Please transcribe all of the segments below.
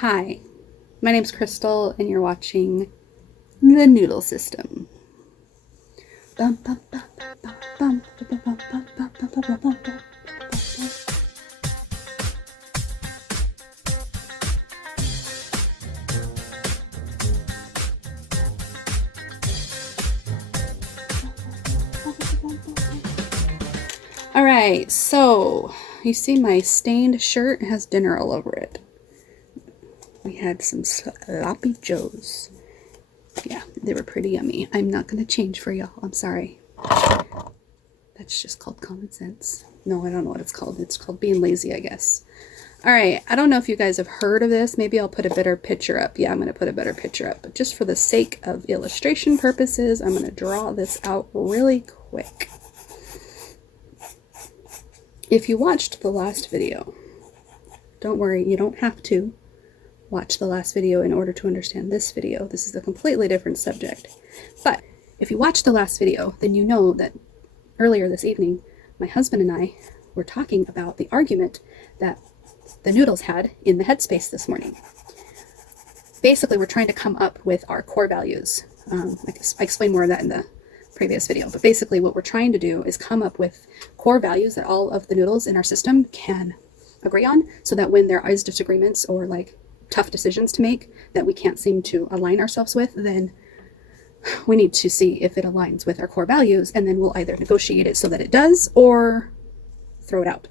Hi, my name's Crystal, and you're watching the Noodle System. Alright, so you see my stained shirt has dinner all over it. We had some sloppy joes. Yeah, they were pretty yummy. I'm not going to change for y'all. I'm sorry. That's just called common sense. No, I don't know what it's called. It's called being lazy, I guess. Alright, I don't know if you guys have heard of this. Maybe I'll put a better picture up. Yeah, I'm going to put a better picture up. But just for the sake of illustration purposes, I'm going to draw this out really quick. If you watched the last video, don't worry, you don't have to watch the last video in order to understand this video. This is a completely different subject. But if you watched the last video, then you know that earlier this evening, my husband and I were talking about the argument that the Noodles had in the headspace this morning. Basically, we're trying to come up with our core values. I explained more of that in the previous video, but basically what we're trying to do is come up with core values that all of the noodles in our system can agree on, so that when there is disagreements or like tough decisions to make that we can't seem to align ourselves with, then we need to see if it aligns with our core values, and then we'll either negotiate it so that it does or throw it out.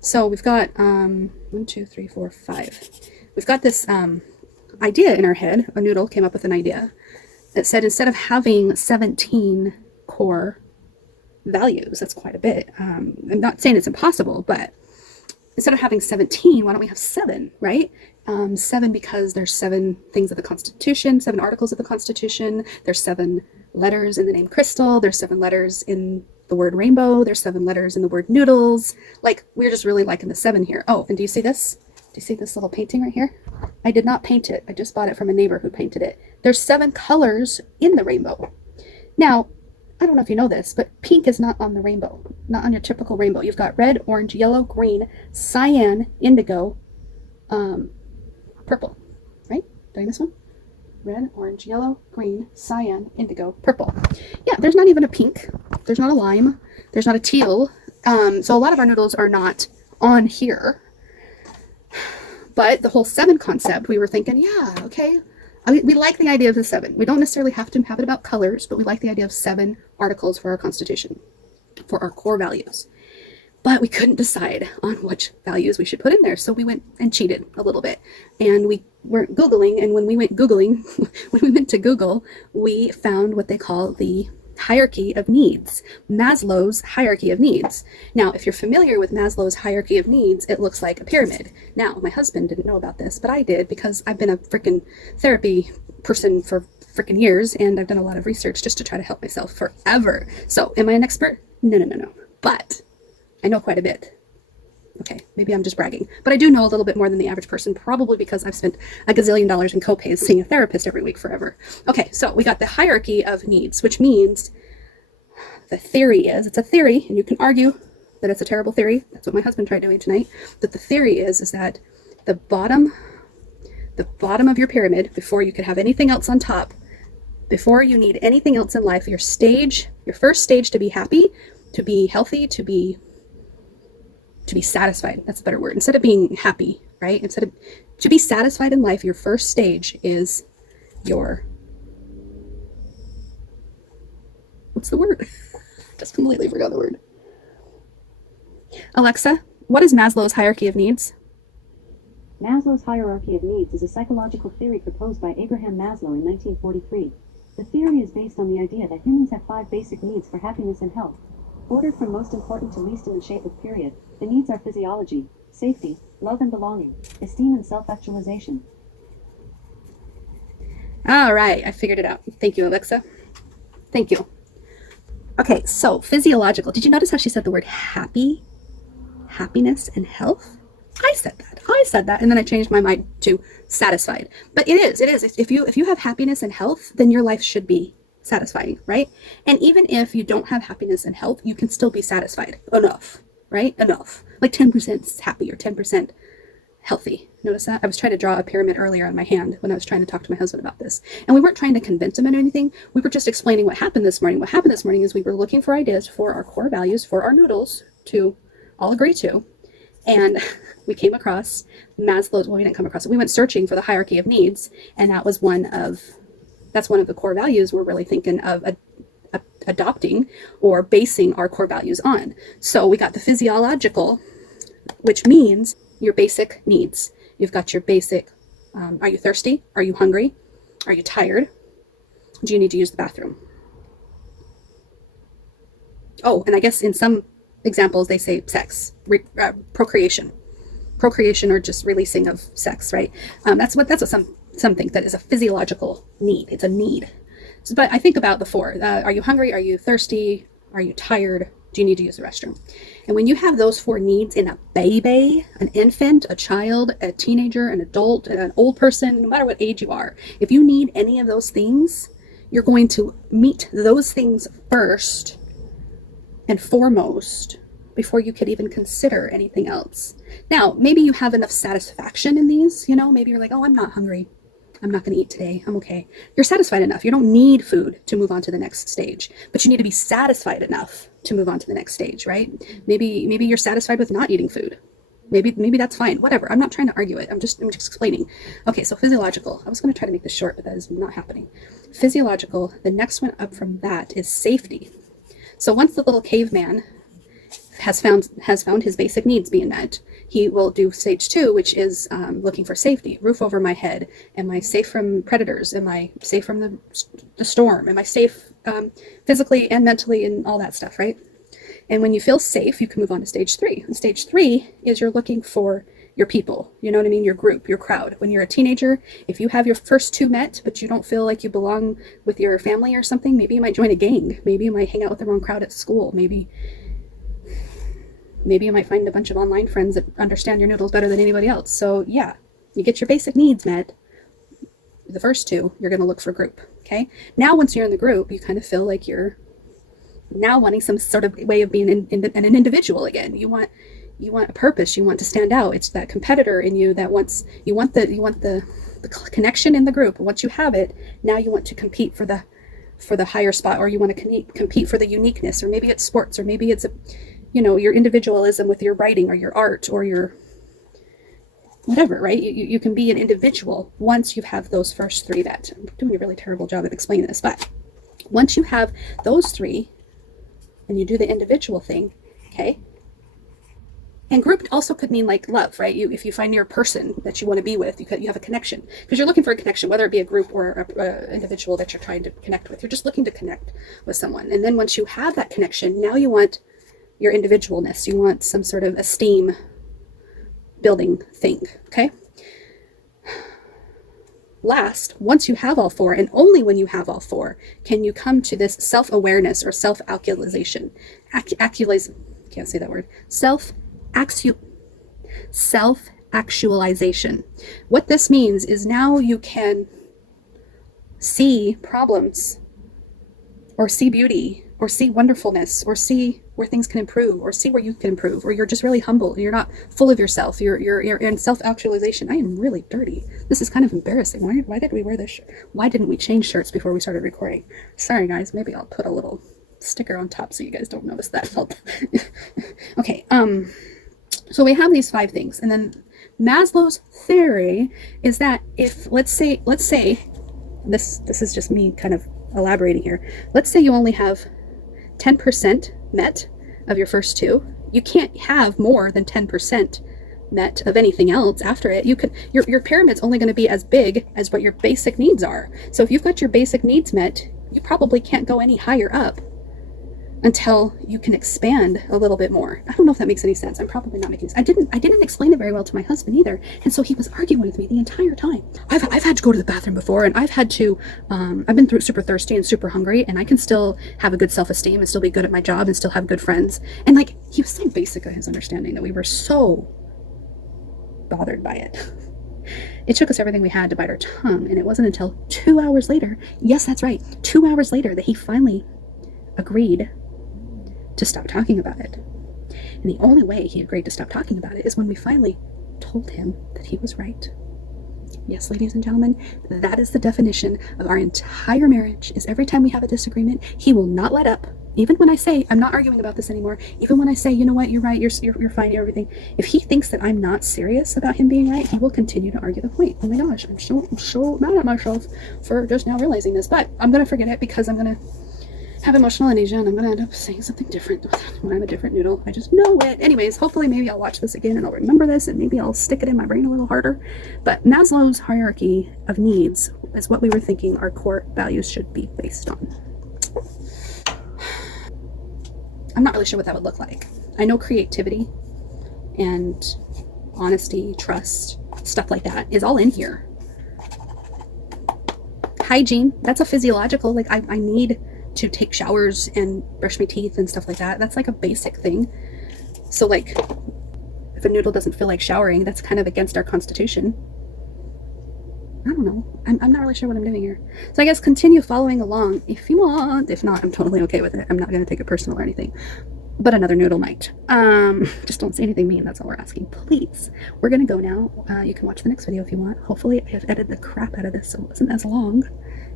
So we've got 1, 2, 3, 4, 5. We've got this idea in our head. A noodle came up with an idea that said instead of having 17 core values, that's quite a bit. I'm not saying it's impossible, but instead of having 17, why don't we have 7, right? 7 because there's 7 things of the Constitution, 7 articles of the Constitution. There's 7 letters in the name Crystal. There's 7 letters in the word rainbow. There's 7 letters in the word noodles. Like, we're just really liking the 7 here. Oh, and do you see this? Do you see this little painting right here? I did not paint it. I just bought it from a neighbor who painted it. There's 7 colors in the rainbow. Now, I don't know if you know this, but pink is not on the rainbow, not on your typical rainbow. You've got red, orange, yellow, green, cyan, indigo, purple, right? Did I miss one? Red, orange, yellow, green, cyan, indigo, purple. Yeah, there's not even a pink. There's not a lime. There's not a teal. So a lot of our noodles are not on here. But the whole 7 concept, we were thinking, yeah, okay. We like the idea of the 7. We don't necessarily have to have it about colors, but we like the idea of 7 articles for our Constitution, for our core values. But we couldn't decide on which values we should put in there, so we went and cheated a little bit. And we were Googling, and when we went Googling, when we went to Google, we found what they call the hierarchy of needs, Maslow's hierarchy of needs. Now, if you're familiar with Maslow's hierarchy of needs, it looks like a pyramid. Now, my husband didn't know about this, but I did, because I've been a freaking therapy person for freaking years, and I've done a lot of research just to try to help myself forever. So, am I an expert? No. But I know quite a bit. Okay, maybe I'm just bragging, but I do know a little bit more than the average person, probably because I've spent a gazillion dollars in copays seeing a therapist every week forever. Okay, so we got the hierarchy of needs, which means the theory is, it's a theory, and you can argue that it's a terrible theory. That's what my husband tried doing tonight. But the theory is that the bottom of your pyramid, before you could have anything else on top, before you need anything else in life, your first stage to be happy, to be healthy, to be satisfied. That's a better word. Instead of being happy, right? To be satisfied in life, your first stage is what's the word? Just completely forgot the word. Alexa, what is Maslow's hierarchy of needs? Maslow's hierarchy of needs is a psychological theory proposed by Abraham Maslow in 1943. The theory is based on the idea that humans have 5 basic needs for happiness and health. Ordered from most important to least in the shape of period, the needs are physiology, safety, love and belonging, esteem and self-actualization. All right, I figured it out. Thank you, Alexa. Thank you. Okay, so physiological. Did you notice how she said the word happy, happiness, and health? I said that, and then I changed my mind to satisfied. But it is. If you have happiness and health, then your life should be satisfying, right? And even if you don't have happiness and health, you can still be satisfied enough, right? Enough. Like 10% happy or 10% healthy. Notice that? I was trying to draw a pyramid earlier on my hand when I was trying to talk to my husband about this. And we weren't trying to convince him of anything. We were just explaining what happened this morning. What happened this morning is we were looking for ideas for our core values for our noodles to all agree to. And we came across Maslow's, well, we didn't come across it. We went searching for the hierarchy of needs. And that's one of the core values we're really thinking of adopting or basing our core values on. So we got the physiological, which means your basic needs. You've got your basic, are you thirsty? Are you hungry? Are you tired? Do you need to use the bathroom? Oh, and I guess in some examples they say sex, procreation or just releasing of sex, right? That's what some think that is a physiological need. It's a need. So, but I think about the four. Are you hungry? Are you thirsty? Are you tired? Do you need to use the restroom? And when you have those four needs in a baby, an infant, a child, a teenager, an adult, an old person, no matter what age you are, if you need any of those things, you're going to meet those things first and foremost before you could even consider anything else. Now, maybe you have enough satisfaction in these, maybe you're like, oh, I'm not hungry. I'm not going to eat today. I'm okay. You're satisfied enough. You don't need food to move on to the next stage, but you need to be satisfied enough to move on to the next stage, right? Maybe you're satisfied with not eating food. Maybe that's fine. Whatever. I'm not trying to argue it. I'm just explaining. Okay, so physiological. I was going to try to make this short, but that is not happening. Physiological. The next one up from that is safety. So once the little caveman has found his basic needs being met, he will do stage 2, which is looking for safety. Roof over my head. Am I safe from predators? Am I safe from the storm? Am I safe physically and mentally and all that stuff, right? And when you feel safe, you can move on to stage 3. And stage 3 is you're looking for your people. You know what I mean? Your group, your crowd. When you're a teenager, if you have your first 2 met, but you don't feel like you belong with your family or something, maybe you might join a gang. Maybe you might hang out with the wrong crowd at school. Maybe you might find a bunch of online friends that understand your noodles better than anybody else. So yeah, you get your basic needs met. The first 2, you're going to look for group. Okay. Now, once you're in the group, you kind of feel like you're now wanting some sort of way of being an individual again. You want a purpose. You want to stand out. It's that competitor in you that you want the connection in the group. Once you have it, now you want to compete for the higher spot, or you want to compete for the uniqueness, or maybe it's sports, or maybe it's your individualism with your writing or your art or your whatever, right? You can be an individual once you have those first 3 met. I'm doing a really terrible job of explaining this, but once you have those 3 and you do the individual thing, okay? And group also could mean like love, right? If you find your person that you want to be with, you have a connection, because you're looking for a connection, whether it be a group or an individual that you're trying to connect with. You're just looking to connect with someone. And then once you have that connection, now you want your individualness. You want some sort of esteem building thing, okay? Last, once you have all 4, and only when you have all 4, can you come to this self-awareness or self-actualization. Can't say that word. Self-actualization. What this means is now you can see problems, or see beauty, or see wonderfulness, or see where things can improve, or see where you can improve, or you're just really humble. You're not full of yourself. You're in self-actualization. I am really dirty. This is kind of embarrassing. Why did we wear this shirt? Why didn't we change shirts before we started recording? Sorry, guys. Maybe I'll put a little sticker on top so you guys don't notice that. Okay. So we have these 5 things, and then Maslow's theory is that if let's say this is just me kind of elaborating here. Let's say you only have 10% met of your first 2. You can't have more than 10% met of anything else after it. Your pyramid's only going to be as big as what your basic needs are. So if you've got your basic needs met, you probably can't go any higher up until you can expand a little bit more. I don't know if that makes any sense. I'm probably not making sense. I didn't explain it very well to my husband either, and so he was arguing with me the entire time. I've had to go to the bathroom before, and I've had to I've been through super thirsty and super hungry, and I can still have a good self-esteem and still be good at my job and still have good friends. And like, he was so basic at his understanding that we were so bothered by it. It took us everything we had to bite our tongue, and it wasn't until 2 hours later, yes, that's right, 2 hours later, that he finally agreed to stop talking about it. And the only way he agreed to stop talking about it is when we finally told him that he was right. Yes, ladies and gentlemen, that is the definition of our entire marriage, is every time we have a disagreement, he will not let up. Even when I say, I'm not arguing about this anymore, even when I say, you know what, you're right, you're fine, you're everything, if he thinks that I'm not serious about him being right, he will continue to argue the point. Oh my gosh, I'm so mad at myself for just now realizing this, but I'm going to forget it because I'm going to have emotional amnesia and I'm going to end up saying something different when I'm a different noodle. I just know it. Anyways, hopefully maybe I'll watch this again and I'll remember this and maybe I'll stick it in my brain a little harder. But Maslow's hierarchy of needs is what we were thinking our core values should be based on. I'm not really sure what that would look like. I know creativity and honesty, trust, stuff like that is all in here. Hygiene, that's a physiological, like I need to take showers and brush my teeth and stuff like that. That's like a basic thing. So like if a noodle doesn't feel like showering, that's kind of against our constitution. I don't know. I'm not really sure what I'm doing here. So I guess continue following along if you want. If not, I'm totally okay with it. I'm not going to take it personal or anything. But another noodle might. Just don't say anything mean. That's all we're asking. Please. We're going to go now. You can watch the next video if you want. Hopefully I have edited the crap out of this so it wasn't as long.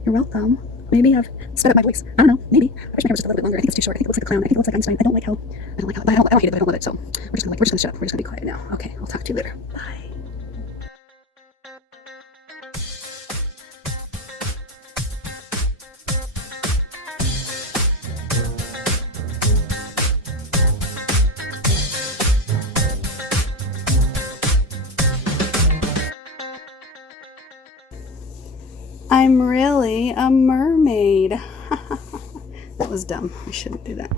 You're welcome. Maybe I've sped up my voice. I don't know. Maybe. I wish my hair was just a little bit longer. I think it's too short. I think it looks like a clown. I think it looks like Einstein. I don't like it, but I don't hate it, but I don't love it. So we're just gonna shut up. We're just gonna be quiet now. Okay. I'll talk to you later. Bye. I'm really a mermaid. That was dumb. I shouldn't do that.